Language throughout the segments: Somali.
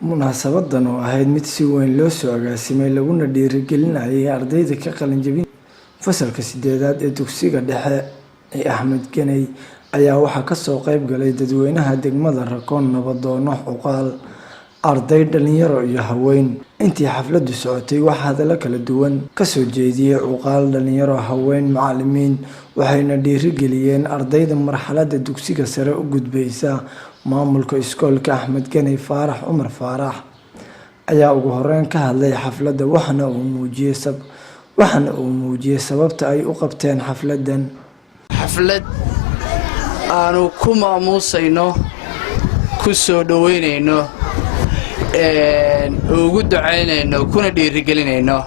munaasabadan oo ahayd mid si weyn loo soo agaasimay laguna dhiirigelinayay ardayda ka qalin jabin fasalka 8aad ee dugsiga dhexe ee Axmed Ganey ayaa waxa ka soo qayb galay dadweynaha degmada Rakoon Nabadoono Xuqaal arday dhalinyaro iyo haween intii xafladu socotay waxa hadallo kala duwan ka soo jeediyay Xuqaal dhalinyaro haween macallimiin waxayna dhiirigeliyeen ardayda marxaladda dugsiga sare u gudbaysa maamulka iskoolka Axmed Ganey Faarax Umar Faarax ayaa ugu horreyn ka hadlay xafladda waxana uu muujiyay sababta ay u qabteen xafladan xaflad aanu ku maamuusayno ku soo dhaweynayno ugu ducaynayno kuna dhiirigelinayno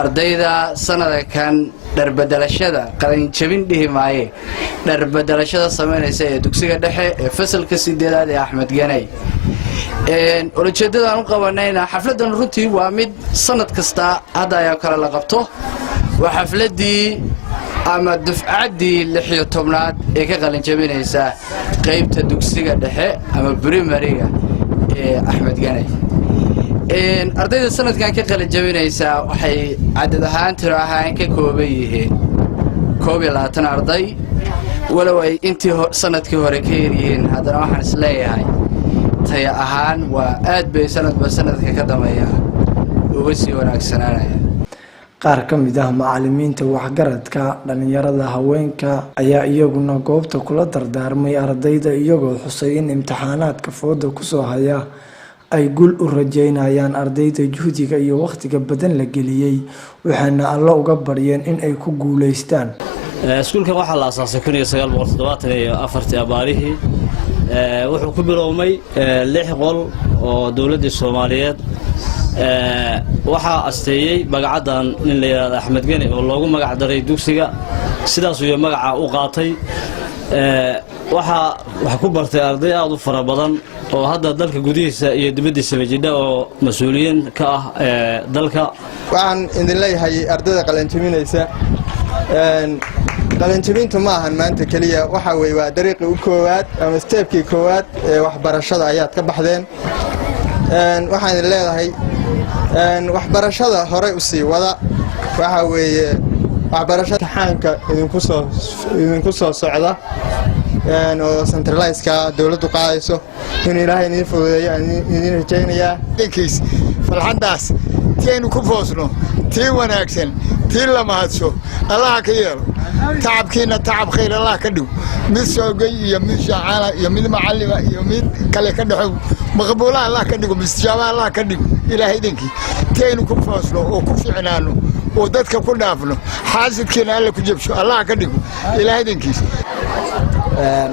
ardayda sanadkan dharbadalashada qalin jabin dhihimaaye dharbadalashada sameynaysa ee dugsiga dhexe ee fasalka 8aad ee Axmed Ganey ujeedada aan u qabanayna xafladan runtii waa mid sanad kasta hadda ay kala la qabto waa xafladii ama dufcadii 16aad ee ka qalin jabinaysa qaybta dugsiga dhexe ama primary-ga ee Axmed Ganey ardayda sanadkan ka qalin jabinaysa waxay cadad ahaan tiro ahaan ka kooban yihiin 22 arday walow ay intii sanadkii hore ka yaryihiin haddana waxaan isleeyahay taya ahaan waa aad bay sanadka ka dambeeya uga sii wanaagsanaanaya qaar ka mid ah macallimiinta waxgaradka dhalinyarada haweenka ayaa iyaguna goobta kula dardaarmay ardayda iyagoo xusay in imtixaanaadka fooda ku soo haya ay gul u rajeynayaan ardayda juhdiga iyo waqtiga badan la geliyay waxaana alla uga baryeen in ay ku guuleystaan iskuulkan waxaa la aasaasay 1974 abaarihii wuxuu ku biloomay 6 qol oo dawladda Soomaaliyeed waxaa asteeyay magacadan nin la yiraahdo Axmed Ganey oo loogu magac daray dugsiga sidaas uu magaca u qaatay waxa ku bartay arday aad u fara badan oo hadda dalka gudihiisa iyo dibadiisa jidda oo mas'uuliyiin ka ah dalka waxaan idin leeyahay ardayda qalin jabinaysa qalin jabintu ma ahan maanta kaliya waxa weey waa dariiqii u koowaad ama stepkii koowaad ee waxbarashada ayaad ka baxdeen waxaan idin leeyahay waxbarashada hore u sii wada waxa weeye waxbarashada taxaanka idinku soo socda oo centralized-ka dawladdu qaadayso in Ilaahay idin fududeeyo idin rajaynayaa dinkiis farxadaas teenu ku foosno tii wanaagsan tii la mahadso Allah ka yeelo taabkiina taab khayr Allah ka dhigo mid soogay iyo mid shaqaala iyo mid macallima iyo mid kale ka dhaxo maqbuula Allah ka dhigo mistaaba Allah ka dhigo Ilaahay dinkii teenu ku foosno oo ku fiicnaano oo dadka ku dhaafno xaasidkiina alla ku jabsho Allah ka dhigo Ilaahay dinkiis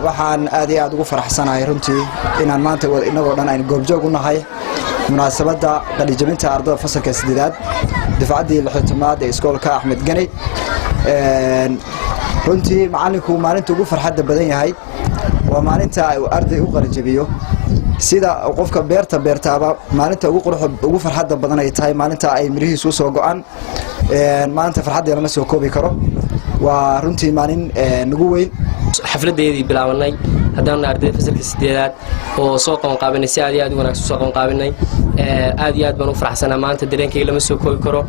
waxaan aad iyo aad ugu faraxsanahay runtii inaan maanta inagoo dhan aynu goobjoog u nahay munaasabadda qalin jabinta ardayda fasalka 8aad dufcadii 16aad ee iskoolka Axmed Ganey runtii macallinku maalinta ugu farxadda badan yahay waa maalinta uu arday u qalin jabiyo sida qofka beertaaba maalinta ugu farxadda badan ay tahay maalinta ay mirihiisu soo go'an maanta farxadda lama soo koobi karo waa runtii maalin nagu weyn xafladeedii bilaabanay haddana ardayda fasalka 8aad oo soo qabanqaabinay si aad iyo aad u wanaagsan soo qabanqaabinay aad iyo aad baan u faraxsanahay maanta dareenkayga lama soo koobi karo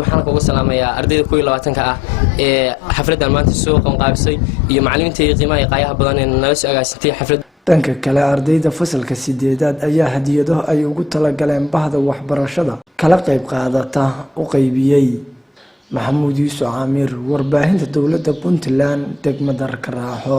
waxaan ugu salaamayaa ardayda 22 ah ee xafladan maanta soo qabanqaabisay iyo macallimiinta qiimaha iyo qaayaha badan ee nala soo agaasintay xafladda dhanka kale ardayda fasalka 8aad ayaa hadiyado ay ugu talagaleen bahda waxbarashada kala qayb qaadata u qaybiyay Maxamuud Yuusuf Aamir warbaahinta dawladda Puntland degmada Karaaxo.